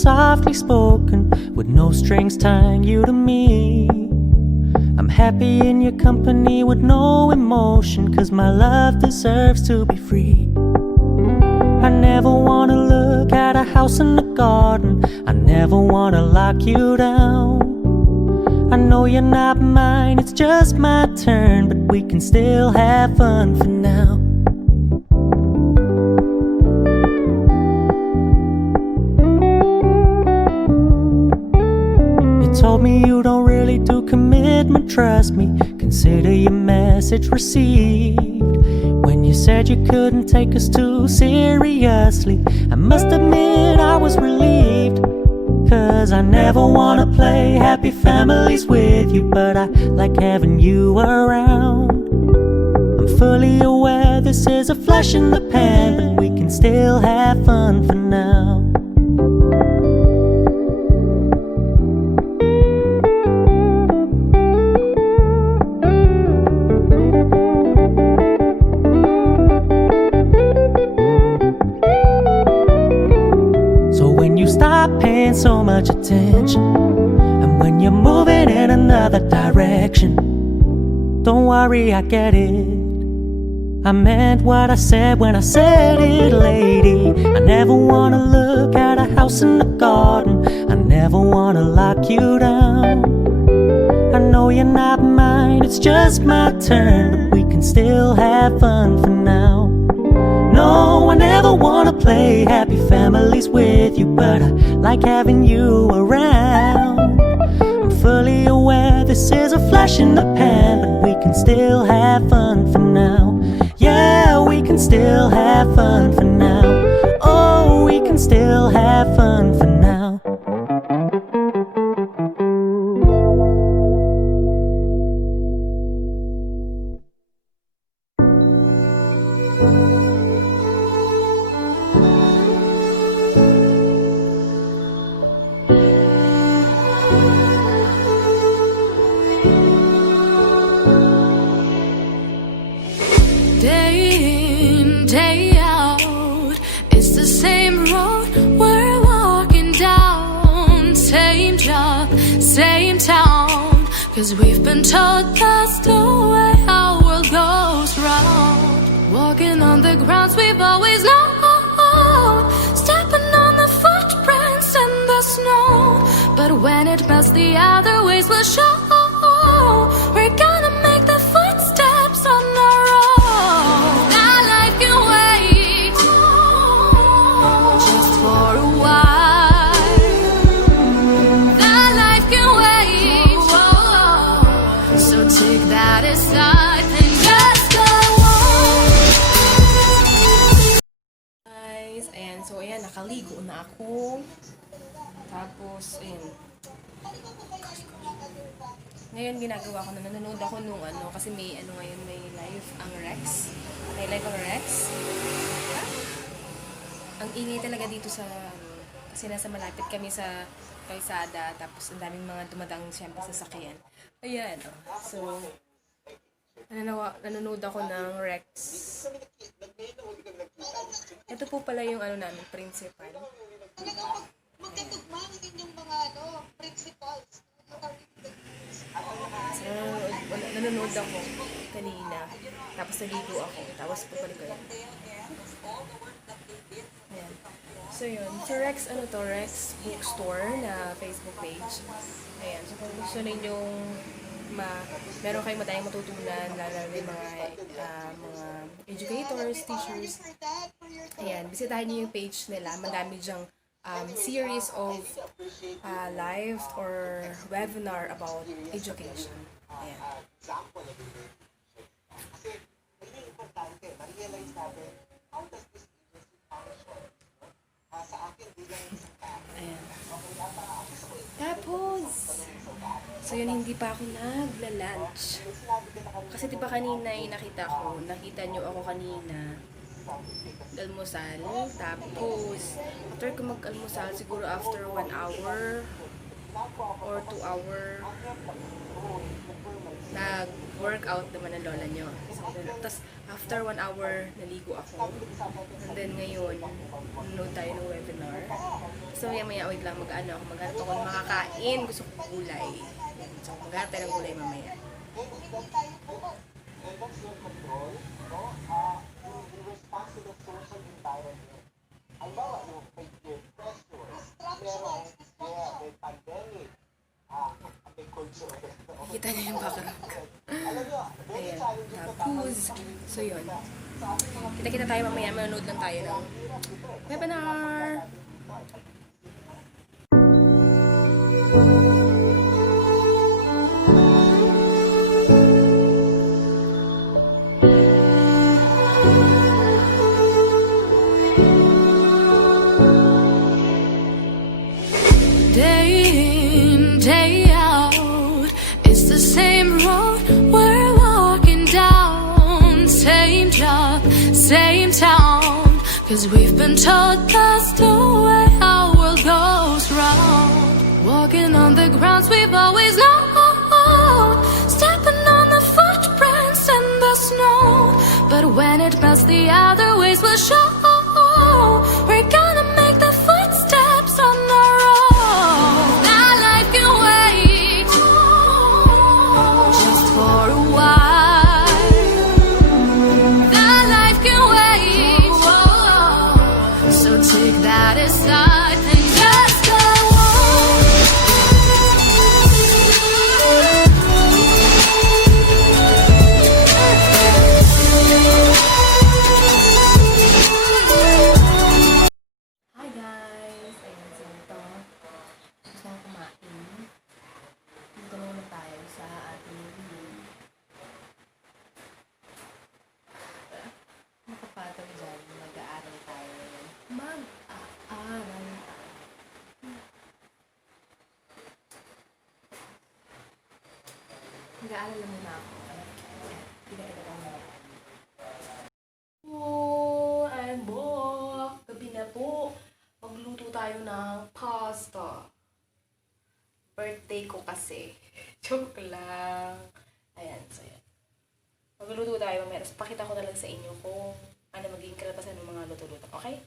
softly spoken, with no strings tying you to me. I'm happy in your company with no emotion, 'cause my love deserves to be free. I never wanna look at a house in the garden, I never wanna lock you down. I know you're not mine, it's just my turn, but we can still have fun for now. You told me you don't really do commitment, trust me, consider your message received. When you said you couldn't take us too seriously, I must admit I was relieved. 'Cause I never wanna play happy families with you, but I like having you around. I'm fully aware this is a flash in the pan, but we can still have fun for now. Stop paying so much attention, and when you're moving in another direction, don't worry, I get it. I meant what I said when I said it, lady. I never wanna look at a house in the garden, I never wanna lock you down. I know you're not mine, it's just my turn, but we can still have fun for now. No, I never wanna play happy families with you, but I like having you around. I'm fully aware this is a flash in the pan, but we can still have fun for now. Yeah, we can still have fun for now. Oh, we can still have fun for now. Day in, day out, it's the same road we're walking down. Same job, same town, 'cause we've been told that's the way our world goes round. Walking on the grounds we've always known, stepping on the footprints in the snow. But when it melts, the other ways will show. We're gonna make the footsteps on our own. So, ayan, nakaligo na ako. Tapos, ayan. Ngayon, ginagawa ko na, nanonood ako nung kasi may, ngayon, may live ang Rex. May live ang Rex. Ang ingay talaga dito sa, kasi nasa malapit kami sa kalsada, tapos ang daming mga dumadang siyempre sa sakyan. Ayan, so, nanonood ako ng Rex. Ito po pala yung namin, principal. Magkatugmang inyong mga principals. So, nanonood ako kanina. Tapos naligo ako. Tapos pupalik ko yan. Ayan. So yun. So Rex, Rex Bookstore na Facebook page. Ayan. So kung gusto ninyong meron kayong matayang matutunan, lalo na yung mga educators, teachers. Ayan, bisitahin niyo yung page nila. Madami dyang series of live or webinar about education. Ayan. Ayan. Tapos, so yun, hindi pa ako nagla-lunch. Kasi diba kanina nakita nyo ako kanina, almusal. Tapos, after ko mag-almusal, siguro after 1 hour or 2 hour, nag-workout naman ang lola nyo. So, tapos, after 1 hour, naligo ako. And then, ngayon, nanonood tayo ng webinar. So, maya-maya, wait lang, maghanap ako ng makakain. Gusto ko gulay. Yan. So, maghanap tayo ng gulay mamaya. Kita niyo yung background ko. Ayan. Tapos, so yun. Kita-kita tayo mamaya. Manonood lang tayo ng webinar. Day in, day out, it's the same road we're walking down. Same job, same town, 'cause we've been told that's the way our world goes round. Walking on the grounds we've always known, stepping on the footprints in the snow. But when it melts, the other ways will show. We're gonna make the footsteps on our own. That life can wait just for a while. That life can wait. So take that aside and just go on. Hi guys! Ayan, so ito. Gusto ko kumain. Dito muna tayo sa ating room. Makapatag dyan, mag-aaral tayo ngayon. Mag-aaral tayo. Mag-aaral lang muna ako. Pinakita ko muna. Oh, I'm back! Gabi na po. Magluto tayo ng pasta. Birthday ko kasi. Joke lang. Ayan, so yan. Magluto tayo mamaya. Tapos pakita ko na lang sa inyo kung ano magiging kalatasan ng mga luto-luto. Okay?